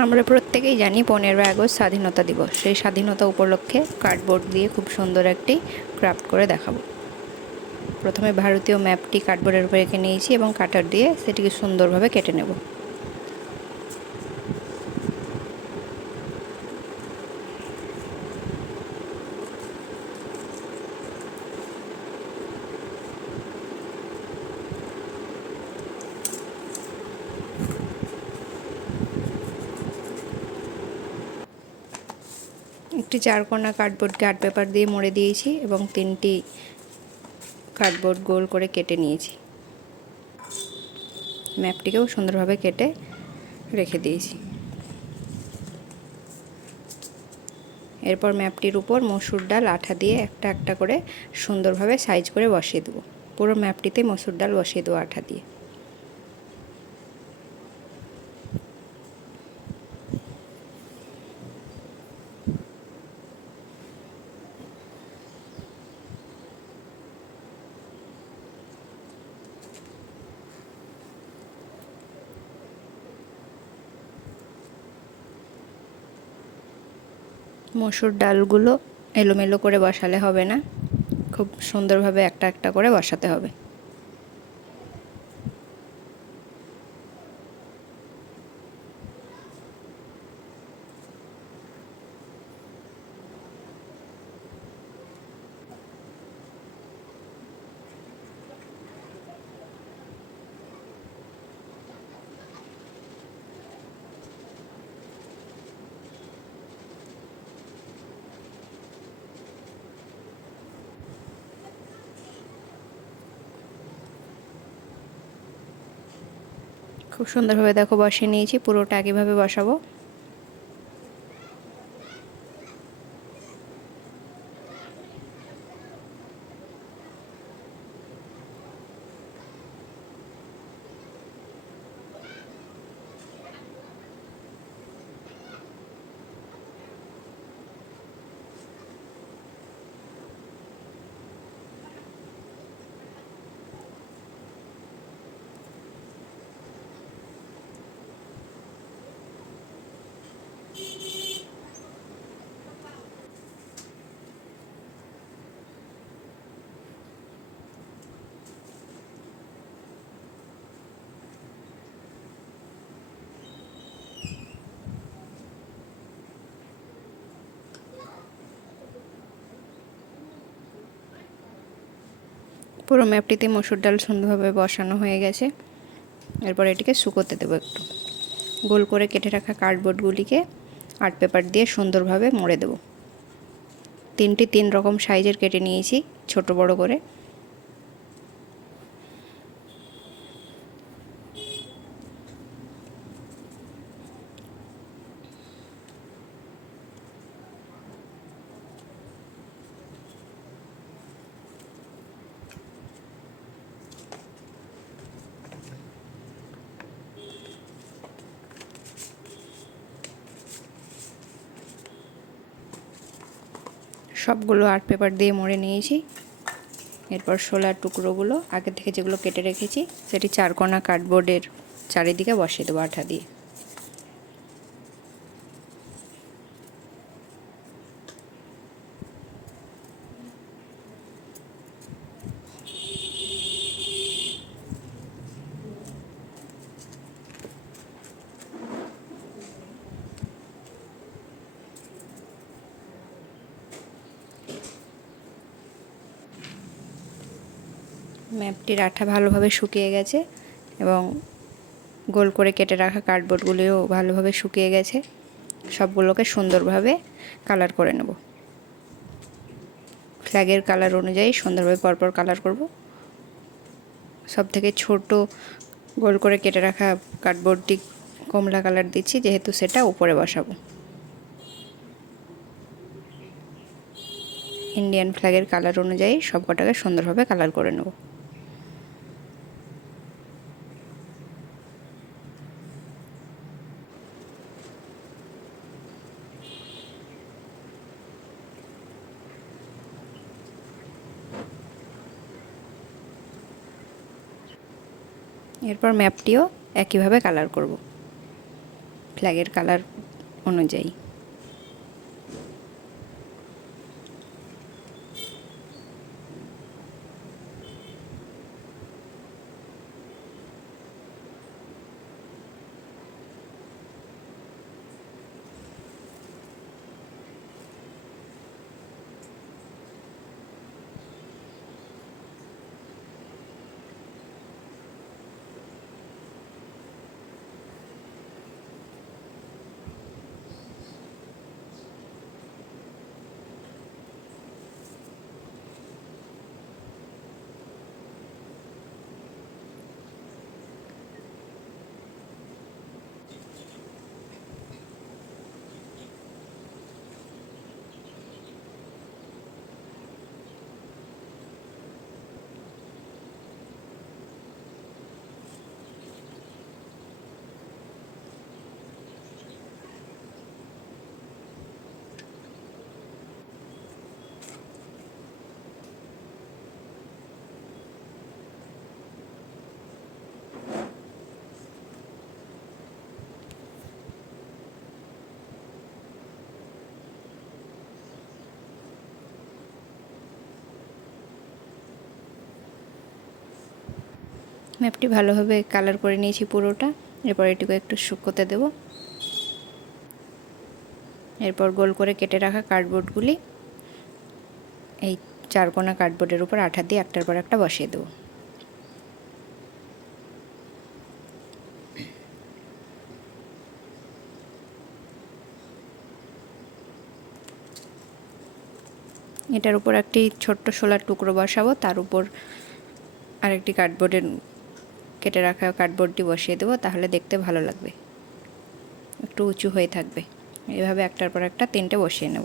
আমরা প্রত্যেকেই জানি 15ই আগস্ট স্বাধীনতা দিবস। সেই স্বাধীনতা উপলক্ষে কার্ডবোর্ড দিয়ে খুব সুন্দর একটি ক্রাফট করে দেখাবো। প্রথমে ভারতীয় ম্যাপটি কার্ডবোর্ডের উপর এঁকে নিয়েছি এবং কাটার দিয়ে সেটিকে সুন্দরভাবে কেটে নেব। একটি চারকোনা কার্ডবোর্ডকে আর্ট পেপার দিয়ে মুড়ে দিয়েছি এবং 3টি কার্ডবোর্ড গোল করে কেটে নিয়েছি। ম্যাপটিকেও সুন্দরভাবে কেটে রেখে দিয়েছি। এরপর ম্যাপটির উপর মসুর ডাল আঠা দিয়ে একটা একটা করে সুন্দরভাবে সাইজ করে বসিয়ে দেবো। পুরো ম্যাপটিতে মসুর ডাল বসিয়ে দেবো আঠা দিয়ে। মসুর ডালগুলো এলোমেলো করে বসালে হবে না, খুব সুন্দরভাবে একটা একটা করে বসাতে হবে। খুব সুন্দরভাবে দেখো বসিয়ে নিয়েছি, পুরোটা একইভাবে বসাবো। পুরো ম্যাপটিতে মসুর ডাল সুন্দরভাবে বসানো হয়ে গেছে। এরপর এটিকে শুকোতে দেবো একটু। গোল করে কেটে রাখা কার্ডবোর্ডগুলিকে আর্ট পেপার দিয়ে সুন্দরভাবে মুড়ে দেবো। 3টি 3 রকম সাইজের কেটে নিয়েছি, ছোট বড় করে। সবগুলো আর্ট পেপার দিয়ে মুড়ে নিয়েছি। এরপর শোলার টুকরোগুলো আগে থেকে যেগুলো কেটে রেখেছি সেটি চারকোনা কার্ডবোর্ডের চারিদিকে বসিয়ে দেবো আঠা দিয়ে। ম্যাপটির আঠা ভালোভাবে শুকিয়ে গেছে এবং গোল করে কেটে রাখা কার্ডবোর্ডগুলিও ভালোভাবে শুকিয়ে গেছে। সবগুলোকে সুন্দরভাবে কালার করে নেব। ফ্ল্যাগের কালার অনুযায়ী সুন্দরভাবে পরপর কালার করব। সবথেকে ছোট গোল করে কেটে রাখা কার্ডবোর্ডটি কমলা কালার দিচ্ছি, যেহেতু সেটা উপরে বসাবো। ইন্ডিয়ান ফ্ল্যাগের কালার অনুযায়ী সবকটাকে সুন্দরভাবে কালার করে নেব। এরপর ম্যাপটিও একইভাবে কালার করব। ফ্ল্যাগের কালার অনুযায়ী। ম্যাপটি ভালোভাবে কালার করে নিয়েছি পুরোটা। এরপর এটিকে একটু শুকোতে দেব। এরপর গোল করে কেটে রাখা কার্ডবোর্ডগুলি এই চারকোনা কার্ডবোর্ডের উপর আঠা দিয়ে একটার পর একটা বসিয়ে দেব। এটার উপর একটি ছোট্ট শোলার টুকরো বসাবো, তার উপর আরেকটি কার্ডবোর্ডের কেটে রাখা কার্ডবোর্ডটি বসিয়ে দেবো, তাহলে দেখতে ভালো লাগবে, একটু উঁচু হয়ে থাকবে। এভাবে একটার পর একটা তিনটে বসিয়ে নেব।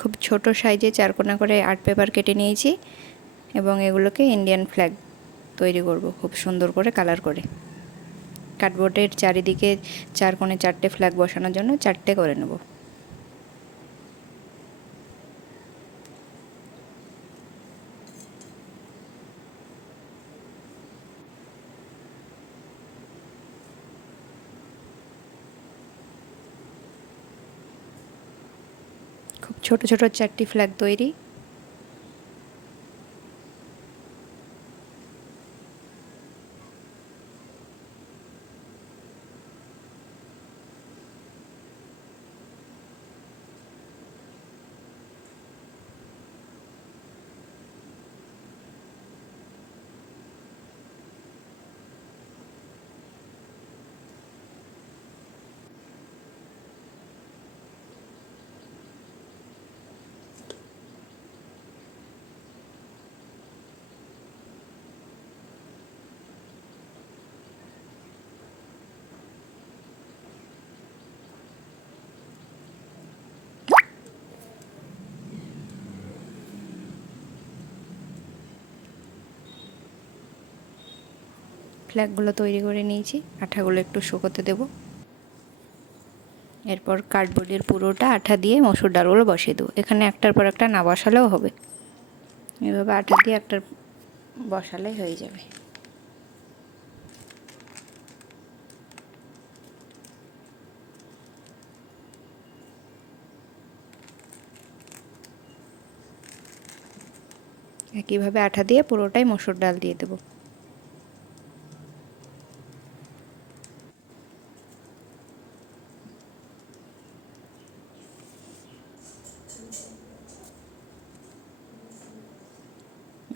খুব ছোট সাইজে চারকোনা করে আর্ট পেপার কেটে নিয়েছি এবং এগুলোকে ইন্ডিয়ান ফ্ল্যাগ তৈরি করব খুব সুন্দর করে কালার করে। কার্ডবোর্ডের চারিদিকে চার কোণে চারটে ফ্ল্যাগ বসানোর জন্য চারটে করে নেব। খুব ছোট ছোট চারটি ফ্ল্যাগ তৈরি। ফ্ল্যাগগুলো তৈরি করে নিয়েছি, আঠাগুলো একটু শুকোতে দেব। এরপর কার্ডবোর্ডের পুরোটা আঠা দিয়ে মসুর ডালগুলো বসিয়ে দেবো। এখানে একটার পর একটা না বসালেও হবে, এভাবে আঠা দিয়ে একটার বসালেই হয়ে যাবে। একইভাবে আঠা দিয়ে পুরোটাই মসুর ডাল দিয়ে দেবো।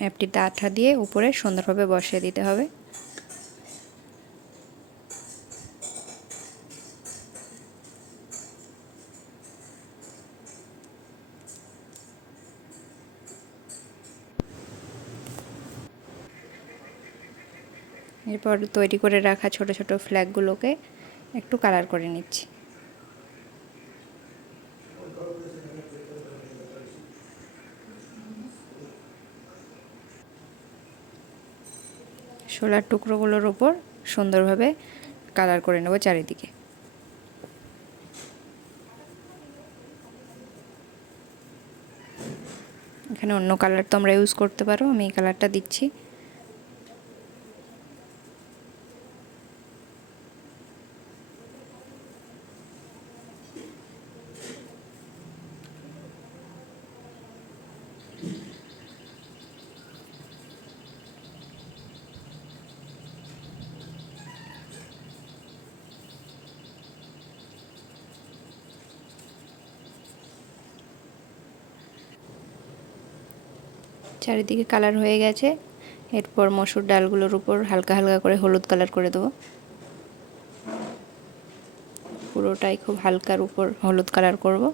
ম্যাপটিতে আঠা দিয়ে উপরে সুন্দরভাবে বসিয়ে দিতে হবে। এরপর তৈরি করে রাখা ছোট ছোট ফ্ল্যাগগুলোকে একটু কালার করে নিচ্ছি। শোলার টুকরোগুলোর ওপর সুন্দরভাবে কালার করে নেব চারিদিকে। এখানে এখানে অন্য কালার তোমরা ইউজ করতে পারো, আমি এই কালারটা দিচ্ছি। চারিদিকে কালার হয়ে গেছে। এরপর মসুর ডালগুলোর উপর হালকা হালকা করে হলুদ কালার করে দেবো। পুরোটাই খুব হালকার উপর হলুদ কালার করব।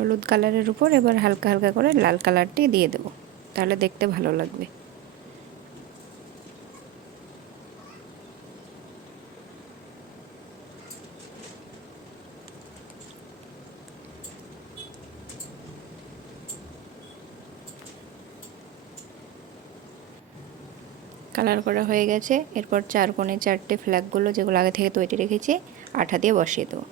হলুদ কালারের উপর এবার হালকা হালকা করে লাল কালারটি দিয়ে দেব, তাহলে দেখতে ভালো লাগবে। কালার করা হয়ে গেছে। এরপর 4 কোণে 4টে ফ্ল্যাগগুলো যেগুলো আগে থেকে তৈরি রেখেছি আঠা দিয়ে বসিয়ে দেবো।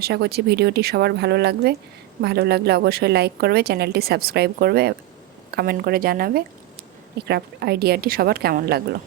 আশা করছি ভিডিওটি সবার ভালো লাগবে। ভালো লাগলে অবশ্যই লাইক করবে, চ্যানেলটি সাবস্ক্রাইব করবে, কমেন্ট করে জানাবে এই ক্রাফট আইডিয়াটি সবার কেমন লাগলো।